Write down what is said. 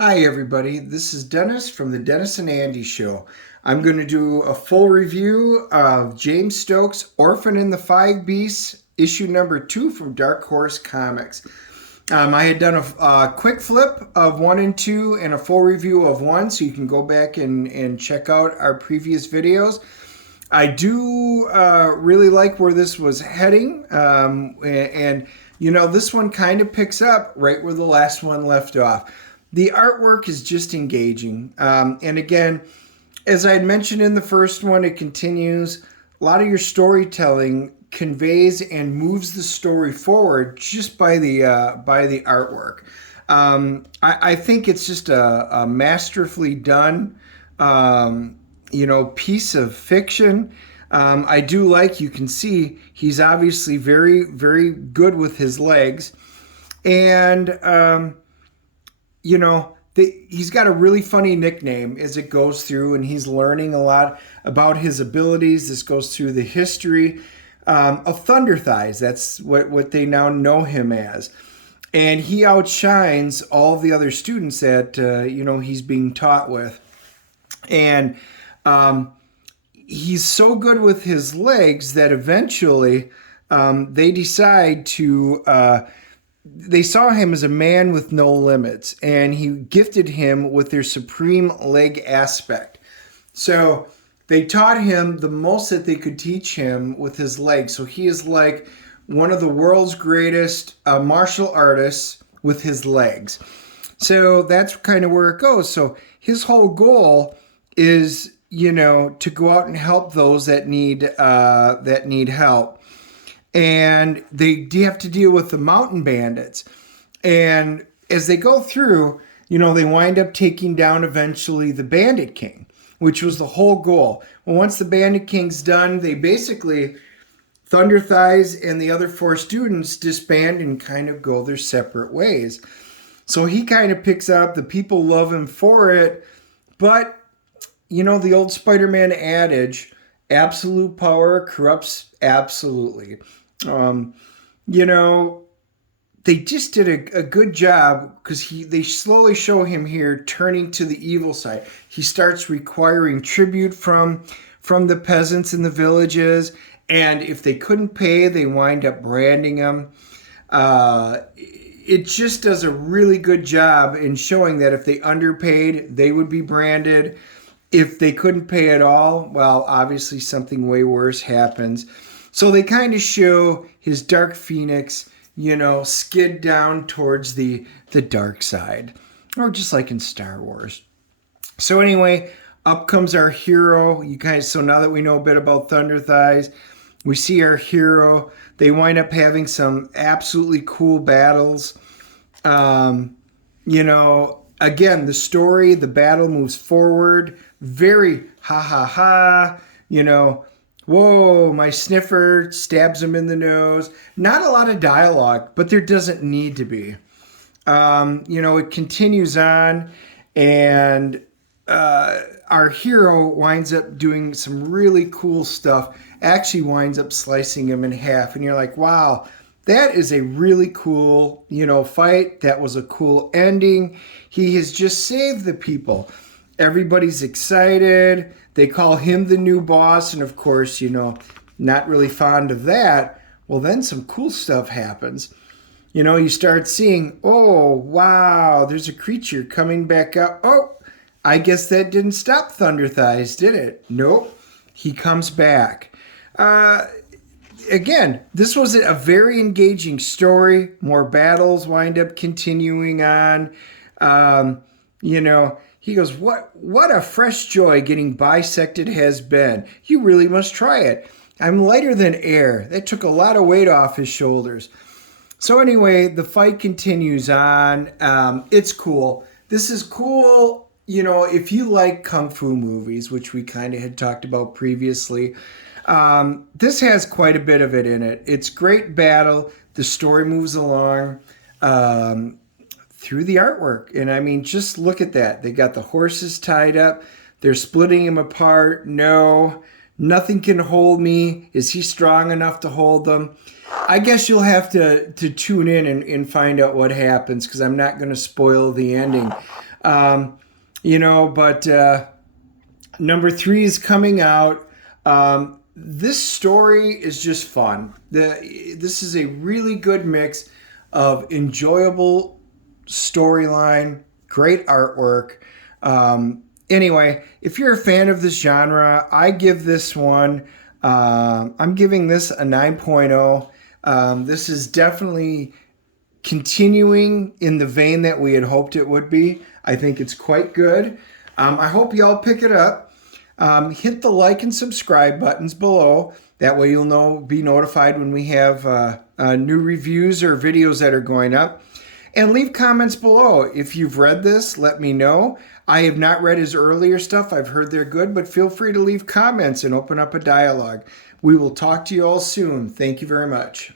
Hi, everybody. This is Dennis from the Dennis and Andy Show. I'm going to do a full review of James Stokes' Orphan and the Five Beasts, issue number 2 from Dark Horse Comics. I had done a quick flip of 1 and 2 and a full review of 1, so you can go back and check out our previous videos. I do really like where this was heading, and this one kind of picks up right where the last one left off. The artwork is just engaging. And again, as I had mentioned in the first one, it continues. A lot of your storytelling conveys and moves the story forward just by the artwork. I think it's just a masterfully done, piece of fiction. I do like, you can see he's obviously very, very good with his legs. And he's got a really funny nickname as it goes through, and he's learning a lot about his abilities. This goes through the history of Thunder Thighs. That's what they now know him as. And he outshines all the other students that, he's being taught with. And he's so good with his legs that eventually they decide to they saw him as a man with no limits, and he gifted him with their supreme leg aspect. So they taught him the most that they could teach him with his legs. So he is like one of the world's greatest martial artists with his legs. So that's kind of where it goes. So his whole goal is, to go out and help those that need help. And they have to deal with the mountain bandits. And as they go through, they wind up taking down eventually the Bandit King, which was the whole goal. Well, once the Bandit King's done, they basically, Thunder Thighs and the other 4 students disband and kind of go their separate ways. So he kind of picks up, the people love him for it, but, the old Spider-Man adage, absolute power corrupts absolutely. They just did a good job because they slowly show him here turning to the evil side. He starts requiring tribute from the peasants in the villages, and if they couldn't pay, they wind up branding him. It just does a really good job in showing that if they underpaid, they would be branded. If they couldn't pay at all, well, obviously something way worse happens. So they kind of show his Dark Phoenix, skid down towards the dark side, or just like in Star Wars. So anyway, up comes our hero. So now that we know a bit about Thunder Thighs, we see our hero. They wind up having some absolutely cool battles. Again, the story, the battle moves forward. Very ha ha ha, whoa, my sniffer stabs him in the nose. Not a lot of dialogue, but there doesn't need to be. It continues on, and our hero winds up doing some really cool stuff. Actually winds up slicing him in half, and you're like, wow, that is a really cool, fight. That was a cool ending. He has just saved the people. Everybody's excited. They call him the new boss, and of course, not really fond of that. Well, then some cool stuff happens. You start seeing, oh, wow, there's a creature coming back up. Oh, I guess that didn't stop Thunder Thighs, did it? Nope. He comes back. Again, this was a very engaging story. More battles wind up continuing on. He goes, what a fresh joy getting bisected has been. You really must try it. I'm lighter than air. That took a lot of weight off his shoulders. So anyway, the fight continues on. It's cool. This is cool, if you like Kung Fu movies, which we kind of had talked about previously. This has quite a bit of it in it. It's great battle. The story moves along. Through the artwork. And I mean, just look at that. They got the horses tied up. They're splitting him apart. No, nothing can hold me. Is he strong enough to hold them? I guess you'll have to tune in and find out what happens, because I'm not going to spoil the ending. But number 3 is coming out. This story is just fun. This is a really good mix of enjoyable storyline, great artwork. Anyway, if you're a fan of this genre, I give this one, I'm giving this a 9.0. This is definitely continuing in the vein that we had hoped it would be. I think it's quite good. I hope y'all pick it up. Hit the like and subscribe buttons below. That way you'll be notified when we have new reviews or videos that are going up. And leave comments below. If you've read this, let me know. I have not read his earlier stuff. I've heard they're good, but feel free to leave comments and open up a dialogue. We will talk to you all soon. Thank you very much.